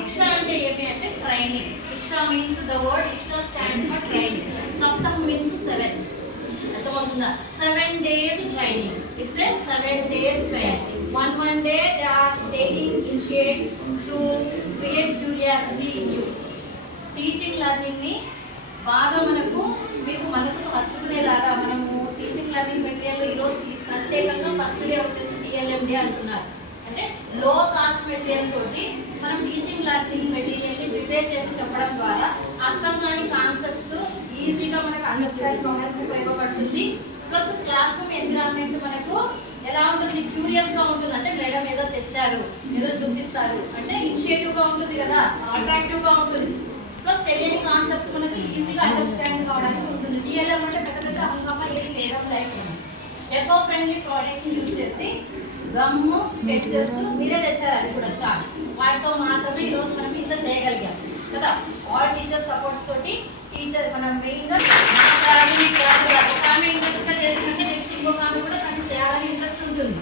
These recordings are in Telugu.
శిక్ష అంటే ఏమి అంటే ట్రైనింగ్. శిక్ష మీన్స్ ద వర్డ్ శిక్ష stand for training. Saptah means 7. అర్థమవుతుందా? 7 days training. It's a 7 days training. One day they are taking initiate to create curiosity in you. Teaching learning ని బాగా మీకు మనసుకు హత్తుకునేలాగా మనము టీచింగ్ లెర్నింగ్ మెటీరియల్ ఈరోజు ప్రత్యేకంగా ఫస్ట్ డే వచ్చేసి TLMD అంటున్నారు. అంటే లో కాస్ట్ మెటీరియల్ తోటి మనం టీచింగ్ లెర్నింగ్ మెటీరియల్ని ప్రిపేర్ చేసి చెప్పడం ద్వారా అర్థం కాని కాన్సెప్ట్స్ ఈజీగా మనకు అండర్స్టాండ్ కావడానికి ఉపయోగపడుతుంది. ప్లస్ క్లాస్ రూమ్ ఎన్విరాన్మెంట్ మనకు ఎలా ఉంటుంది? క్యూరియస్గా ఉంటుంది. అంటే మేడం ఏదో తెచ్చారు, ఏదో చూపిస్తారు అంటే ఇనిషియేటివ్గా ఉంటుంది కదా, అట్రాక్టివ్గా ఉంటుంది. ప్లస్ తెలియని కాన్సెప్ట్ మనకు ఈజీగా అండర్స్టాండ్ కావడానికి ఉంటుంది. TLM అంటే పెద్ద పెద్ద హంగామా ఏది చేయడం లేకుండా ఎకో ఫ్రెండ్లీ ప్రోడక్ట్స్ యూజ్ చేసి గమ్ము స్కెచెస్ మీరే తెచ్చారు, అది కూడా చార్ట్, వాటితో మాత్రమే ఈరోజు మనం ఇంత చేయగలిగాం కదా. ఆల్ టీచర్ సపోర్ట్స్ తోటి టీచర్ మనం మెయిన్గా ఒక ఆమె ఇంట్రెస్ట్గా చేసినట్టే నెక్స్ట్ ఇంకొక ఆమె కూడా తనకి చేయాలని ఇంట్రెస్ట్ ఉంటుంది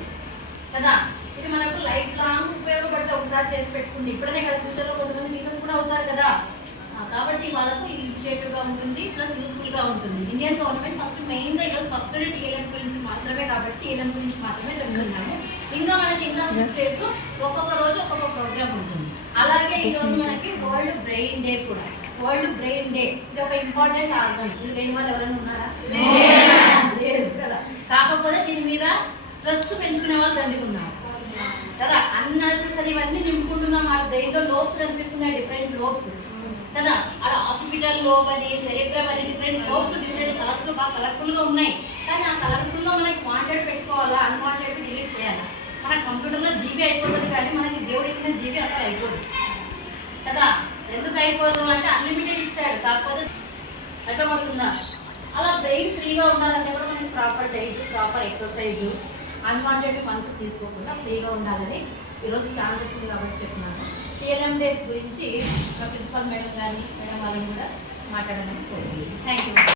కదా. ఇది మనకు లైఫ్ లాంగ్ ఉపయోగపడితే ఒకసారి చేసి పెట్టుకుంది. ఇప్పుడనే కదా ఫ్యూచర్లో కొంతమంది టీచర్స్ కూడా అవుతారు కదా. కాబట్టి వాళ్ళకు ఇది ఇనిషియేటివ్గా ఉంటుంది, ప్లస్ యూస్ఫుల్గా ఉంటుంది. ఇండియన్ గవర్నమెంట్ ఫస్ట్ మెయిన్గా ఈరోజు ఫస్ట్ TLM గురించి మాత్రమే కాబట్టి TLM గురించి మాత్రమే చెప్తున్నాము. ఇంకా మనకి ఇంకా 6 days ఒక్కొక్క రోజు ఒక్కొక్క ప్రోగ్రామ్ ఉంటుంది. అలాగే ఈరోజు మనకి వరల్డ్ బ్రెయిన్ డే కూడా. వరల్డ్ బ్రెయిన్ డే ఇది ఒక ఇంపార్టెంట్ ఆర్గన్. ఇది లేని వాళ్ళు ఎవరైనా ఉన్నారా? లేదు కదా. కాకపోతే దీని మీద స్ట్రెస్ పెంచుకునే వాళ్ళు దండిగా ఉన్నారు కదా. అన్నెసెసరీ ఇవన్నీ నింపుకుంటున్నాం. వాళ్ళ బ్రెయిన్లో లోబ్స్ కనిపిస్తున్నాయి, డిఫరెంట్ లోబ్స్ కదా. అలా హాస్పిటల్ లోబ్ అని, సెరెబ్రమ్ అని, డిఫరెంట్ లోబ్స్ డిఫరెంట్ కలర్స్లో బాగా కలర్ఫుల్గా ఉన్నాయి. కానీ ఆ కలర్ఫుల్లో మనకి వాంటెడ్ పెట్టుకోవాలా, అన్వాంటెడ్ డిలీట్ చేయాలా? మన కంప్యూటర్లో జీబీ అయిపోతుంది, కానీ మనకి దేవుడు ఇచ్చిన జీబీ అసలు అయిపోదు కదా. ఎందుకు అయిపోదు అంటే అన్లిమిటెడ్ ఇచ్చాడు. కాకపోతే అర్థమవుతుందా? అలా బ్రెయిన్ ఫ్రీగా ఉండాలంటే కూడా మనకి proper diet, proper exercise, unwanted మనసు తీసుకోకుండా ఫ్రీగా ఉండాలని ఈరోజు ఛాన్స్ వచ్చింది కాబట్టి చెప్తున్నాను. TLM డే గురించి మా ప్రిన్సిపల్ మేడం గారిని, మేడం వాళ్ళని కూడా మాట్లాడడానికి కోరుకుంటున్నాను. Thank you.